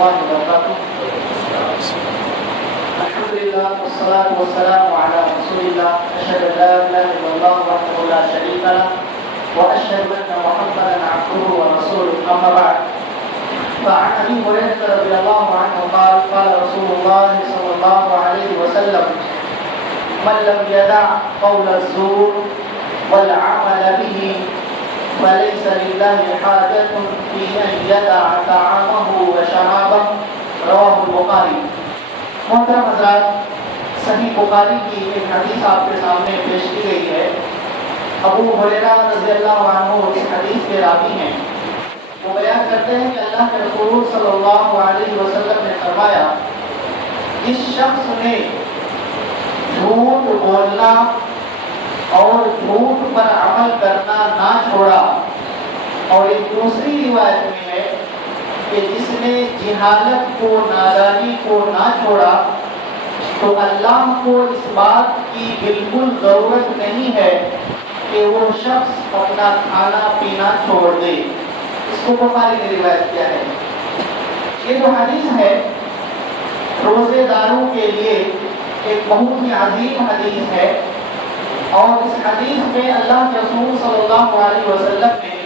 الله وبركاته. الحمد لله والصلاة والسلام على رسول الله. أشهد أن لا إله إلا الله وحده لا شريك له وأشهد أن محمدا عبده ورسوله. أما بعد، فعن أبي هريرة رضي الله عنه قال قال رسول الله صلى الله عليه وسلم: من لم يدع قول الزور والعمل به فليس لله حاجة في أن يدع طعامه وشرابه. رواه البخاری. محترم حضرات، صحیح بخاری کی ایک حدیث آپ کے سامنے پیش کی گئی ہے. ابو ہریرہ رضی اللہ عنہ اس حدیث کے راوی ہیں. وہ بیان کرتے ہیں کہ اللہ کے رسول صلی اللہ علیہ وسلم نے فرمایا: جس شخص نے جھوٹ بولنا اور جھوٹ پر عمل کرنا نہ چھوڑا، اور ایک دوسری روایت میں ہے کہ جس نے جہالت کو، نادانی کو نہ چھوڑا، تو اللہ کو اس بات کی بالکل ضرورت نہیں ہے کہ وہ شخص اپنا کھانا پینا چھوڑ دے. اس کو بخاری نے روایت کیا ہے. یہ جو حدیث ہے روزے داروں کے لیے ایک بہت ہی عظیم حدیث ہے، اور اس حدیث میں اللہ کے رسول صلی اللہ علیہ وسلم نے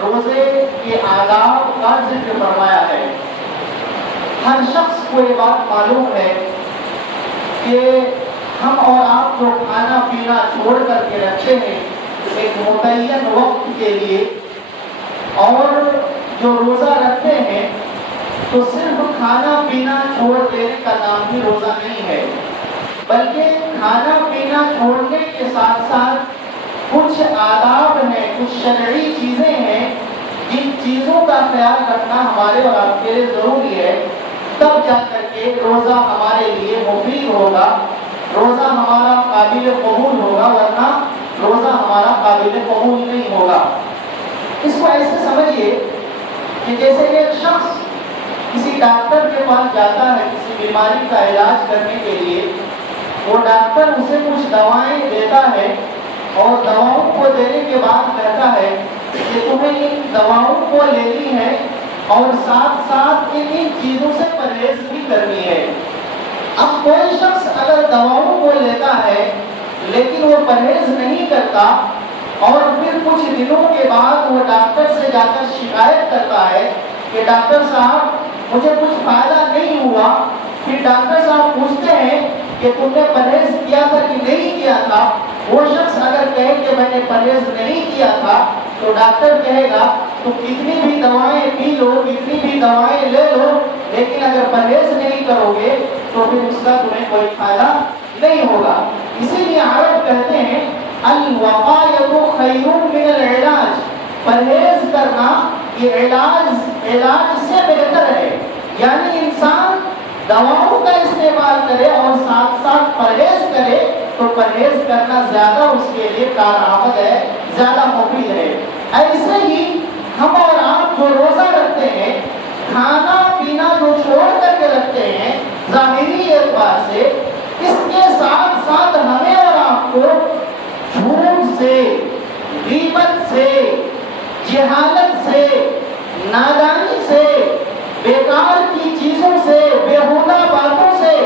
روزے کے آداب کا ذکر فرمایا ہے. ہر شخص کو یہ بات معلوم ہے کہ ہم اور آپ جو کھانا پینا چھوڑ کر کے رکھتے ہیں ایک متعین وقت کے لیے، اور جو روزہ رکھتے ہیں تو صرف کھانا پینا چھوڑ دینے کا نام بھی روزہ نہیں ہے، بلکہ کھانا پینا چھوڑنے کے ساتھ ساتھ کچھ آداب ہیں، کچھ شرعی چیزیں ہیں جن چیزوں کا خیال رکھنا ہمارے اور آپ کے لیے ضروری ہے. تب جا کر کے روزہ ہمارے لیے مفید ہوگا، روزہ ہمارا قابل قبول ہوگا، ورنہ روزہ ہمارا قابل قبول نہیں ہوگا. اس کو ایسے سمجھیے کہ جیسے ایک شخص کسی ڈاکٹر کے پاس جاتا ہے کسی بیماری کا علاج کرنے کے لیے، وہ ڈاکٹر اسے کچھ دوائیں دیتا ہے اور دواؤں کو دینے کے بعد کہتا ہے کہ تمہیں ان دواؤں کو لینی ہے اور ساتھ ساتھ ان چیزوں سے پرہیز بھی کرنی ہے. اب کوئی شخص اگر دواؤں کو لیتا ہے لیکن وہ پرہیز نہیں کرتا اور پھر کچھ دنوں کے بعد وہ ڈاکٹر سے جا کر شکایت کرتا ہے کہ ڈاکٹر صاحب مجھے کچھ فائدہ نہیں ہوا، پھر ڈاکٹر صاحب پوچھتے ہیں کہ تم نے پرہیز کیا تھا کہ نہیں کیا تھا. وہ شخص اگر کہے کہ میں نے پرہیز نہیں کیا تھا تو ڈاکٹر کہے گا تم کتنی بھی دوائیں پی لو، کتنی بھی دوائیں لے لو، لیکن اگر پرہیز نہیں کرو گے تو پھر اس کا تمہیں کوئی فائدہ نہیں ہوگا. اسی لیے عرب کہتے ہیں الوقایۃ خیر من العلاج، پرہیز کرنا یہ علاج سے بہتر ہے. یعنی انسان دواؤں کا استعمال کرے اور ساتھ ساتھ پرہیز کرے تو پرہیز کرنا زیادہ اس کے لیے کارآمد ہے، زیادہ مفید ہے. ایسے ہی ہم اور آپ جو روزہ رکھتے ہیں، کھانا پینا جو چھوڑ کر کے رکھتے ہیں ظاہری اعتبار سے، اس کے ساتھ ساتھ ہمیں اور آپ کو جھوٹ سے، غیبت سے، جہالت سے، نادانی سے، بیکار کی چیزوں سے، بیہودہ باتوں سے،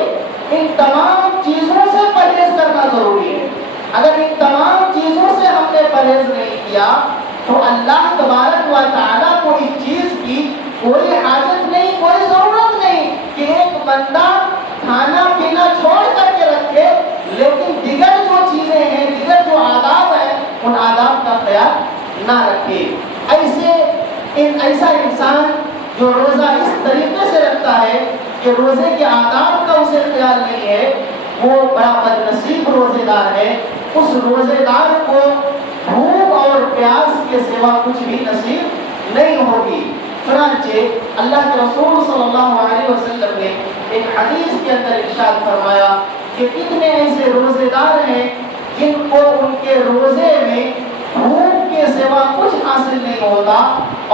ان تمام چیزوں سے پرہیز کرنا ضروری ہے. اگر ان تمام چیزوں سے ہم نے پرہیز نہیں کیا تو اللہ تبارک و تعالیٰ کو اس چیز کی کوئی حاجت نہیں، کوئی ضرورت نہیں کہ ایک بندہ کھانا پینا چھوڑ کر کے رکھے لیکن دیگر جو چیزیں ہیں، دیگر جو آداب ہیں، ان آداب کا خیال نہ رکھے. ایسا انسان جو روزہ اس طریقے سے رکھتا ہے کہ روزے کے آداب کا اسے خیال نہیں ہے، وہ بڑا بدنصیب روزے دار ہے. اس روزے دار کو بھوک اور پیاس کے سوا کچھ بھی نصیب نہیں ہوگی. چنانچہ اللہ کے رسول صلی اللہ علیہ وسلم نے ایک حدیث کے اندر ارشاد فرمایا کہ کتنے ایسے روزے دار ہیں جن کو ان کے روزے میں بھوک کے سوا کچھ حاصل نہیں ہوتا،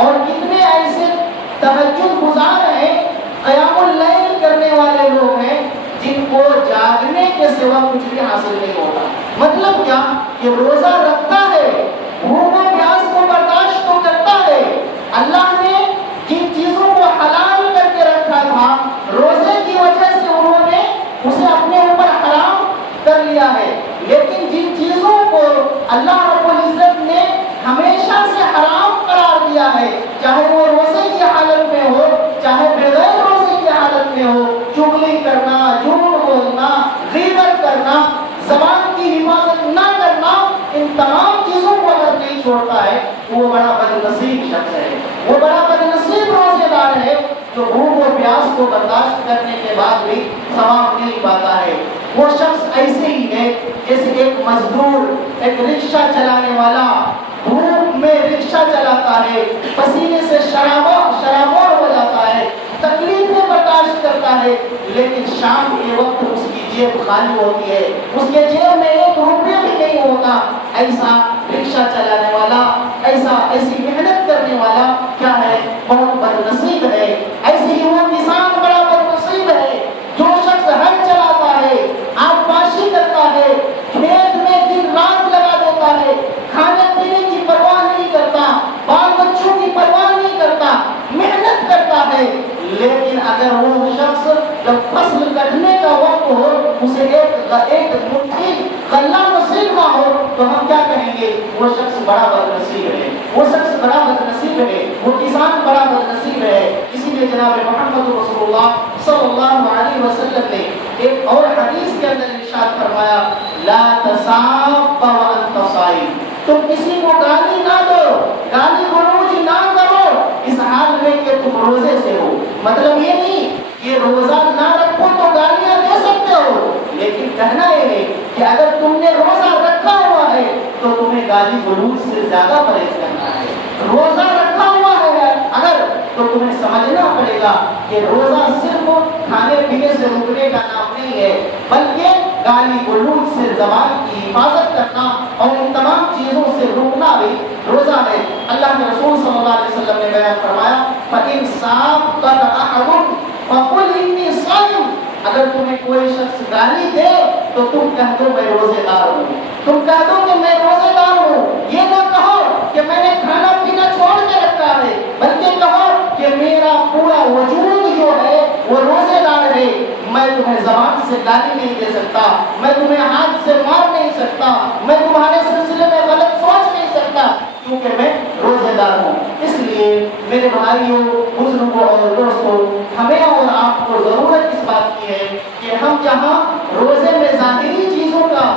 اور کتنے ایسے تہجد گزار ہیں، قیام اللیل کرنے والے لوگ ہیں جن کو جاگنے کے سوا کچھ بھی حاصل نہیں ہوتا. مطلب کیا کہ روزہ رکھتا ہے، بھوک و پیاس کو برداشت تو کرتا ہے، اللہ نے جن چیزوں کو حلال کر کے رکھا اللہ رب العزت نے ہمیشہ سے حرام قرار دیا ہے، چاہے وہ روزے کی حالت میں ہو، چاہے بغیر روزے کی حالت میں ہو، چغلی کرنا، جھوٹ بولنا، غیبت کرنا، زبان کی حفاظت نہ کرنا، ان تمام چیزوں کو اگر نہیں چھوڑتا ہے وہ بڑا بد نصیب شخص ہے، وہ بڑا بد نصیب روزے دار ہے جو بھوک و پیاس کو برداشت کرنے کے بعد بھی ثواب نہیں پاتا ہے۔ وہ شخص ایسے ہی ہے جیسے ایک مزدور، ایک رکشہ چلانے والا دھوپ میں رکشہ چلاتا ہے، پسینے سے شرابور ہو جاتا ہے، تکلیفیں برداشت کرتا ہے، لیکن شام کے وقت اس کی جیب خالی ہوتی ہے، اس کے جیب میں ایک روپیہ بھی نہیں ہوتا۔ ایسا رکشہ چلانے والا، ایسی محنت کرنے والا کیا ہے؟ بہت بد نصیب ہے۔ ایسے ہی وہ کسان بڑا بد نصیب ہے جو شخص ہل چلاتا ہے، آبپاشی کرتا ہے، کھیت میں دن رات لگا دیتا ہے، کھانے پینے کی پرواہ نہیں کرتا، بال بچوں کی پرواہ نہیں کرتا، محنت کرتا ہے، لیکن اگر وہ شخص جب فصل کٹنے کا وقت ہو اسے ایک مٹھی غلہ نصیب نہ ہو تو ہم کیا کہیں گے؟ وہ شخص بڑا بد نصیب ہے، وہ شخص بڑا بد نصیب ہے، وہ کسان بڑا بد نصیب ہے۔ اسی لیے جناب محمد رسول اللہ صلی اللہ علیہ وسلم نے ایک اور حدیث کے اندر ارشاد فرمایا، لا تساب وانت صائم، تم کسی کو گالی نہ دو، گالی گلوچ نہ کرو اس حال میں کہ تم روزے سے ہو۔ مطلب یہ نہیں کہ روزہ نہ رکھو تو گالیاں دے سکتے ہو، لیکن کہنا یہ ہے کہ اگر تم نے روزہ رکھا ہوا ہے تو تمہیں گالی گلوچ سے زیادہ پرہیز کرنا ہے۔ روزہ رکھا ہوا ہے اگر تو تمہیں سمجھنا پڑے گا کہ روزہ صرف کھانے پینے سے رکنے کا نام نہیں ہے، بلکہ گالی گلوچ سے زبان کی حفاظت کرنا اور ان تمام چیزوں سے روکنا بھی روزہ ہے۔ اللہ کے رسول صلی اللہ علیہ وسلم نے بیان فرمایا، فَإِنْ صَابَكَ أَحَدٌ فَقُلْ إِنِّي صَائِمٌ، اگر تمہیں کوئی شخص گالی دے تو تم کہہ دو میں روزے دار ہوں، تم کہہ دو کہ میں روزے دار ہوں، یہ نہ کہو کہ میں نے کھانا پینا چھوڑ کے رکھا ہے، بلکہ کہو کہ میرا پورا وجود جو ہے وہ روزے دار ہے۔ میں تمہیں زبان سے گالی نہیں دے سکتا، میں تمہیں ہاتھ سے مار نہیں سکتا، میں تمہارے سلسلے میں غلط سوچ نہیں سکتا، کیونکہ میں روزے دار ہوں۔ اس لیے میرے بھائیوں، بزرگوں اور دوستوں، ہمیں اور آپ کو ضرورت اس بات کی ہے کہ ہم جہاں روزے میں ظاہری چیزوں کا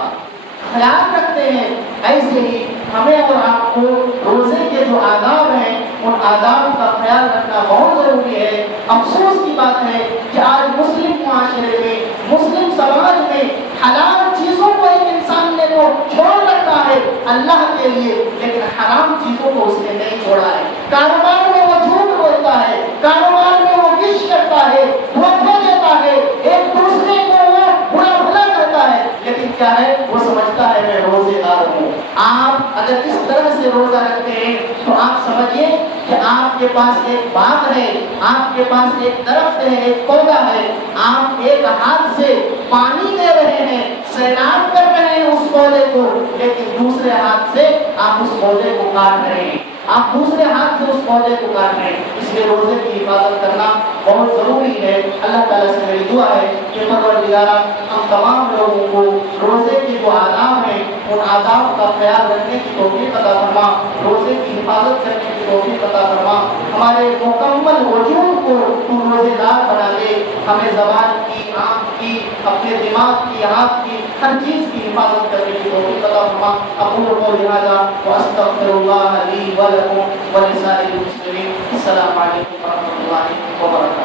خیال رکھتے ہیں، ایسے ہی ہمیں اور آپ کو روزے کے جو آداب ہیں ان آداب کا خیال رکھنا بہت ضروری ہے۔ افسوس کی بات ہے کہ آج مسلم معاشرے میں، مسلم سماج میں حلال چیزوں کو ایک انسان نے تو چھوڑ رکھا ہے اللہ کے لیے، لیکن حرام چیزوں کو اس نے نہیں چھوڑا ہے۔ کاروبار میں وہ جھوٹ بولتا ہے، کاروبار میں وہ غش کرتا ہے، دھوکہ دیتا ہے، ایک دوسرے کو وہ برا بھلا کرتا ہے، لیکن کیا ہے؟ وہ سمجھتا ہے میں روزے دار ہوں۔ آپ اگر اس طرح سے روزہ رکھتے ہیں تو آپ سمجھیے کہ آپ کے پاس ایک باغ ہے، آپ کے پاس ایک درخت ہے، ایک پودا ہے، آپ ایک ہاتھ سے پانی دے رہے ہیں، سیراب کر رہے ہیں اس پودے کو، لیکن دوسرے ہاتھ سے آپ اس پودے کو کاٹ رہے ہیں، آپ دوسرے ہاتھ سے اس پودے کو کاٹ رہے ہیں۔ اس لیے روزے کی حفاظت کرنا بہت ضروری ہے۔ اللہ تعالیٰ سے میری دعا ہے کہ پروردگارہ ہم تمام لوگوں کو روزے کے جو آداب ہیں ان آداب کا خیال رکھنے کی توفیق عطا فرما، روزے کی حفاظت کرنے کی توفیق عطا فرما، ہمارے مکمل وجود کو تو روزے دار بنا دے، ہمیں زبان کی، آنکھ کی، اپنے دماغ کی، ہاتھ کی، ہر چیز کی حفاظت کرنے کی توفیق عطا فرما۔ اقول قولی ھذا واستغفر اللہ لی ولکم ولسائر المسلمین۔ السلام علیکم ورحمۃ اللہ وبرکاتہ۔